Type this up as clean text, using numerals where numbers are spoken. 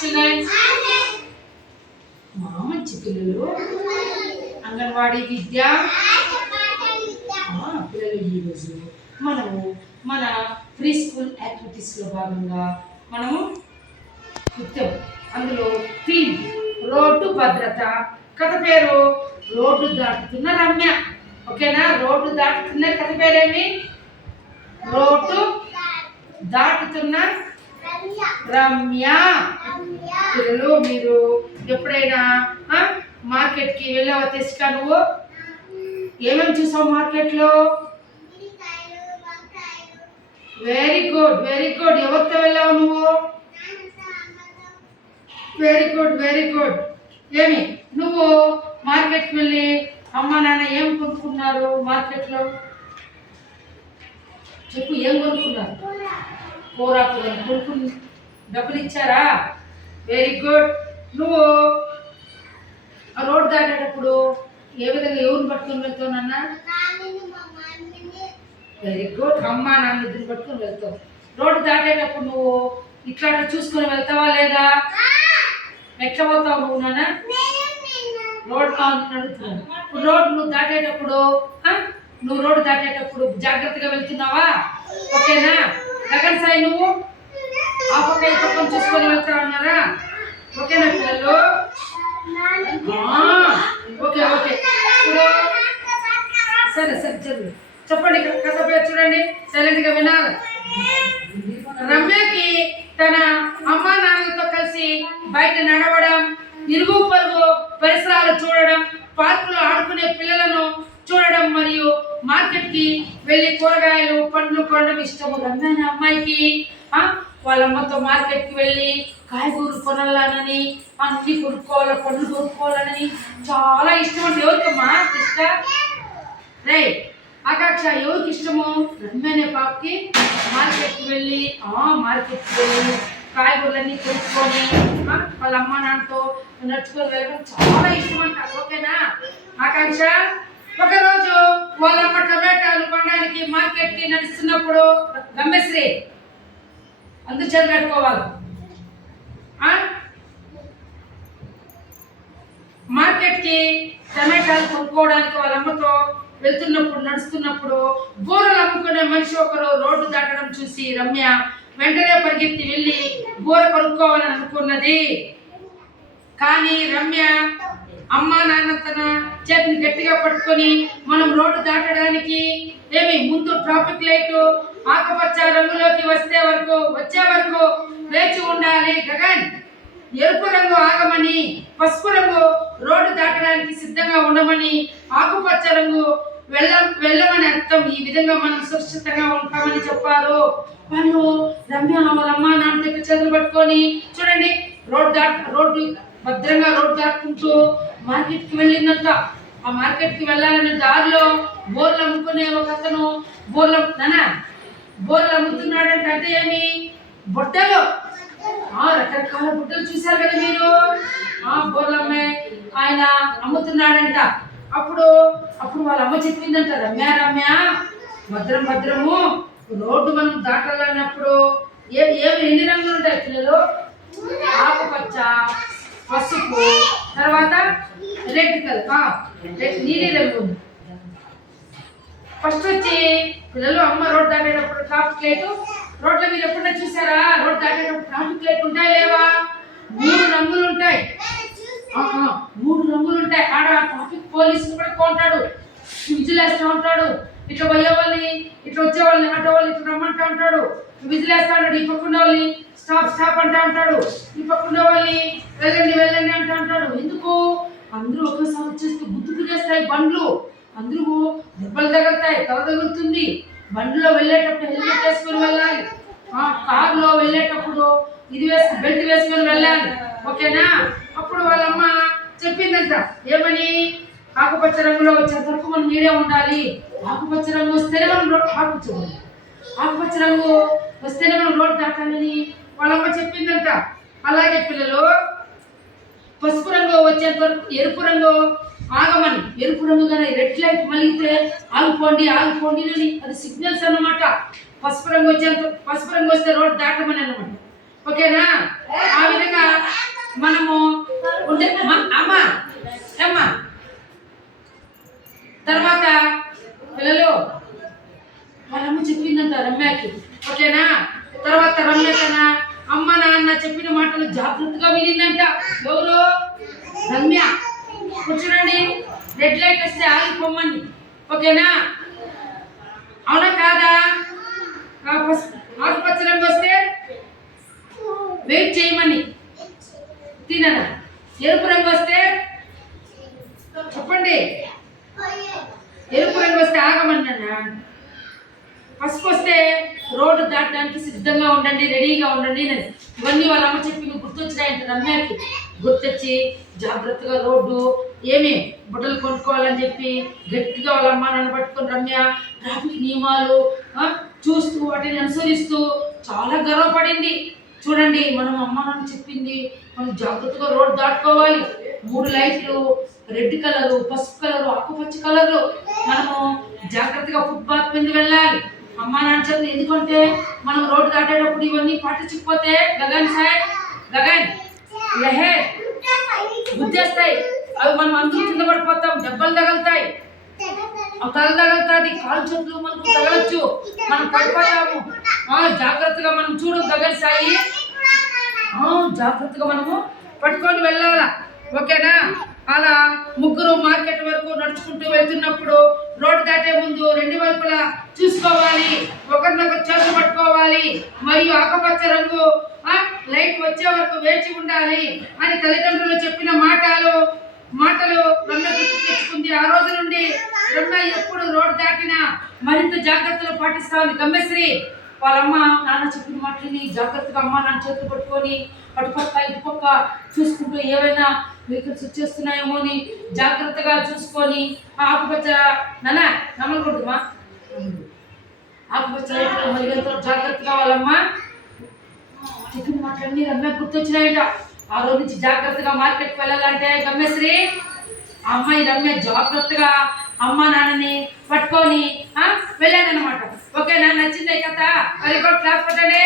children. మంచి పిల్లలు అంగన్వాడీ విద్య పిల్లలు ఈరోజు మనము మన ప్రీ స్కూల్ యాక్టివిటీస్లో భాగంగా మనము నృత్యం అందులో థీమ్ రోడ్డు భద్రత. కథ పేరు రోడ్డు దాటుతున్న రమ్య. ఓకేనా? రోడ్డు దాటుతున్న కథ పేరేమి? రోడ్డు దాటుతున్న రమ్య. పిల్లలు మీరు ఎప్పుడైనా మార్కెట్కి వెళ్ళావా? తెచ్చుకా నువ్వు ఏమేమి చూసావు మార్కెట్లో? Very good, very good. ఎవరితో వెళ్ళావు నువ్వు? Very good, very good. ఏమి నువ్వు మార్కెట్కి వెళ్ళి అమ్మ నాన్న ఏం కొనుక్కున్నారు మార్కెట్లో? చెప్పు, ఏం కొనుక్కున్నారు? కూరలు కొనుక్కుని డబ్బులు ఇచ్చారా? Very good. నువ్వు రోడ్ దాటేటప్పుడు ఏ విధంగా ఎవరిని పట్టుకొని వెళ్తావు నాన్న? Very good. అమ్మ నాన్న ఇద్దరు పట్టుకొని వెళ్తావు. రోడ్డు దాటేటప్పుడు నువ్వు ఇట్లా చూసుకొని వెళ్తావా లేదా? ఎట్లా పోతావు నువ్వు నాన్న? రోడ్ అడుగుతున్నాను. రోడ్ నువ్వు దాటేటప్పుడు నువ్వు రోడ్డు దాటేటప్పుడు జాగ్రత్తగా వెళ్తున్నావా? ఓకేనా? గగన్ సాయి నువ్వు ఆ పక్క ఈ పక్కన చూసుకొని వెళ్తా ఉన్నారా? ఓకేనా పిల్లలు? Okay okay. ఇప్పుడు సరే సరే చదువు చెప్పండి. కథ పేరు చూడండి, సైలెంట్గా వినాలి. రమ్యకి తన అమ్మ నాన్నలతో కలిసి బయట నడవడం, ఇరుగు పొరుగు పరిసరాలు చూడడం, పార్కులో ఆడుకునే పిల్లలను చూడడం మరియు మార్కెట్కి వెళ్ళి కూరగాయలు పండ్లు కొనడం ఇష్టము. రమ్య అనే అమ్మాయికి వాళ్ళ అమ్మతో మార్కెట్కి వెళ్ళి కాయగూరలు కొనాలని, అన్ని కొనుక్కోవాలి, పండ్లు కొనుక్కోవాలని చాలా ఇష్టం. అంటే ఎవరికమ్మా ఇష్ట? రైట్ ఆకాక్ష, ఎవరికి ఇష్టము? రమ్య అనే పాపకి మార్కెట్కి వెళ్ళి కాయగూరలన్నీ కొనుక్కొని వాళ్ళ అమ్మ నాన్నతో నడుచుకొని వెళ్ళడం చాలా ఇష్టం అంట. ఓకేనా ఆకాంక్ష? ఒకరోజు వాళ్ళమ్మ టమాటాలు కొనడానికి మార్కెట్కి నడుస్తున్నప్పుడు గమ్యశ్రీ అందరూ చేతులు కట్టుకోవాలి. మార్కెట్కి టమాటాలు కొనుక్కోవడానికి వాళ్ళ అమ్మతో నడుస్తున్నప్పుడు బూరలు అమ్ముకునే మనిషి ఒకరు రోడ్డు దాటడం చూసి రమ్య వెంటనే పరిగెత్తి వెళ్ళి బూర కొనుక్కోవాలని అనుకున్నది. కానీ రమ్య అమ్మ నాన్న తన చేతిని గట్టిగా పట్టుకొని మనం రోడ్డు దాటడానికి ముందు ట్రాఫిక్ లైట్ ఆకుపచ్చ రంగులోకి వచ్చే వరకు వేచి ఉండాలి. గగన్ ఎరుపు రంగు ఆగమని, పసుపు రంగు రోడ్డు దాటడానికి సిద్ధంగా ఉండమని, ఆకుపచ్చ రంగు వెళ్ళమని అర్థం. ఈ విధంగా మనం సురక్షితంగా ఉంటామని చెప్పారు. వాళ్ళు రమ్య వాళ్ళ అమ్మ నాన్న దగ్గర చేతులు పట్టుకొని చూడండి రోడ్డు భద్రంగా రోడ్డు దాటుకుంటూ మార్కెట్కి వెళ్ళిందంట. ఆ మార్కెట్కి వెళ్ళాలనే దారిలో బోర్లు అమ్ముకునే ఒక అతను బోర్లు అమ్ముతున్నాడంటే అంటే ఏమి? బుట్టలు, రకరకాల బుట్టలు చూశారు కదా మీరు. బోర్లు అమ్మే ఆయన అమ్ముతున్నాడంట. అప్పుడు వాళ్ళ అమ్మ చెప్పిందంట, రమ్య భద్రము రోడ్డు మనం దాటాలన్నప్పుడు ఎన్ని రంగులు ఉంటాయి పిల్లలు? ఆకుపచ్చ, పసుపు, తర్వాత రెడ్ కలర్, నీలి రంగు. ఫస్ట్ వచ్చి పిల్లలు అమ్మ రోడ్ దాటేటప్పుడు ట్రాఫిక్ లైట్, రోడ్ల మీద ఎప్పుడైనా చూసారా? రోడ్ దాటేటప్పుడు ట్రాఫిక్ లైట్ ఉంటాయి లేవా? 3 రంగులు ఉంటాయి. 3 రంగులు ఉంటాయి. ఆడ ట్రాఫిక్ పోలీసు కూడా కొంటాడు, విజిల్ వేస్తూ ఉంటాడు. ఇట్లా పోయే వాళ్ళని, ఇట్లా వచ్చే వాళ్ళని, ఆటో వాళ్ళు ఇట్లా రమ్మంటా ఉంటాడు, విజిల్ వేస్తా ఉంటాడు. ఈ పక్కన వాళ్ళని స్టాప్ అంటా ఉంటాడు, ఈ పక్కన వాళ్ళని వెళ్ళండి అంటా ఉంటాడు. ఎందుకు? అందరూ ఒకేసారి వచ్చేస్తే గుర్తుకు చేస్తాయి బండ్లు, అందరూ దెబ్బలు తగులుతాయి, తల తగులుతుంది. బండిలో వెళ్ళేటప్పుడు హెల్మెట్ వేసుకొని వెళ్ళాలి, కారులో వెళ్ళేటప్పుడు బెల్ట్ వేసుకొని వెళ్ళాలి. ఓకేనా? అప్పుడు వాళ్ళమ్మ చెప్పిందంట ఏమని? ఆకుపచ్చ రంగులో వచ్చేంత వరకు మనం నీడే ఉండాలి. ఆకుపచ్చ రంగు వస్తేనే మనం ఆకుపచ్చ రంగు వస్తేనే మనం రోడ్డు దాటాలని వాళ్ళమ్మ చెప్పిందంట. అలాగే పిల్లలు పసుపు రంగు వచ్చేంత వరకు, ఎరుపు రంగు ఆగమని, ఎరుపు రంగు కానీ రెడ్ లైట్ మలిగితే ఆగిపోండి అని అది సిగ్నల్స్ అన్నమాట. పసుపు రంగు వస్తే రోడ్ దాటమని అన్నమాట. ఓకేనా? ఆ విధంగా మాటలు జాగ్రత్తగా వినిందంట. ఎవరు? రమ్య. కూర్చోండి. రెడ్ లైట్ వస్తే ఆగిపోమ్మని. ఓకేనా? అవునా కాదా? ఆకుపచ్చ రంగు వస్తే వెయిట్ చేయమని. తిననా? ఎరుపు రంగు వస్తే చెప్పండి. ఎరుపు రంగు వస్తే ఆగమన్నా. పసుపు వస్తే రోడ్డు దాటడానికి సిద్ధంగా ఉండండి, రెడీగా ఉండండి. ఇవన్నీ వాళ్ళ అమ్మ చెప్పి గుర్తొచ్చినాయంట రమ్యకి. గుర్తొచ్చి జాగ్రత్తగా రోడ్డు బుట్టలు కొనుక్కోవాలని చెప్పి గట్టిగా వాళ్ళ అమ్మ నన్ను పట్టుకొని రమ్య ట్రాఫిక్ నియమాలు చూస్తూ వాటిని అనుసరిస్తూ చాలా గర్వపడింది. చూడండి, మనం అమ్మ నాన్న చెప్పింది మనం జాగ్రత్తగా రోడ్డు దాటుకోవాలి. 3 లైట్లు, రెడ్ కలరు, పసుపు కలరు, ఆకుపచ్చ కలరు. మనము జాగ్రత్తగా ఫుట్పాత్ మీద వెళ్ళాలి. అమ్మా నాన్న చెప్పింది. ఎందుకంటే మనం రోడ్డు దాటేటప్పుడు ఇవన్నీ పాటించకపోతే గగన్ లెహే గుద్దేస్తాయి. అవి మనం అందరూ కింద పడిపోతాం, దెబ్బలు తగులుతాయి, తల తగులుతుంది, కాలు చేతులు మనకు తగలొచ్చు, మనం పడిపోతాము. జాగ్రత్తగా మనం చూడు గగన్ సాయి, జాగ్రత్తగా మనము పట్టుకొని వెళ్ళాలా. ఓకేనా? అలా ముగ్గురు మార్కెట్ వరకు నడుచుకుంటూ వెళ్తున్నప్పుడు రోడ్డు దాటే ముందు 2 వైపులా చూసుకోవాలి, ఒకరినొకరు చేతులు పట్టుకోవాలి, మరియు ఆకుపచ్చ రంగు లైట్ వచ్చే వరకు వేచి ఉండాలి అని తల్లిదండ్రులు చెప్పిన మాటలు రమ్య గుర్తు తెచ్చుకుంది. ఆ రోజు నుండి రమ్య ఎప్పుడు రోడ్డు దాటినా మరింత జాగ్రత్తలు పాటిస్తా ఉంది. గమ్యశ్రీ వాళ్ళమ్మ నాన్న చెప్పిన మాటలని జాగ్రత్తగా అమ్మ నాన్న చేతులు పట్టుకొని అటుపక్క ఇటుపక్క చూసుకుంటూ ఏవైనా వెహికల్స్ వచ్చేస్తున్నాయేమో అని జాగ్రత్తగా చూసుకొని ఆకుపచ్చ నమ్మకూడదుమా ఆకుపచ్చ జాగ్రత్తగా వాళ్ళమ్మ చెప్పిన మాటలన్నీ రమ్య గుర్తొచ్చినాయంట. ఆ రోజు నుంచి జాగ్రత్తగా మార్కెట్కి వెళ్ళాలంటే గమ్యశ్రీ ఆ అమ్మాయి రమ్య జాగ్రత్తగా అమ్మ నాన్నని పట్టుకొని వెళ్ళానమాట. ఓకేనా? నచ్చిందే కథ? మరి క్లాస్ పట్టండి.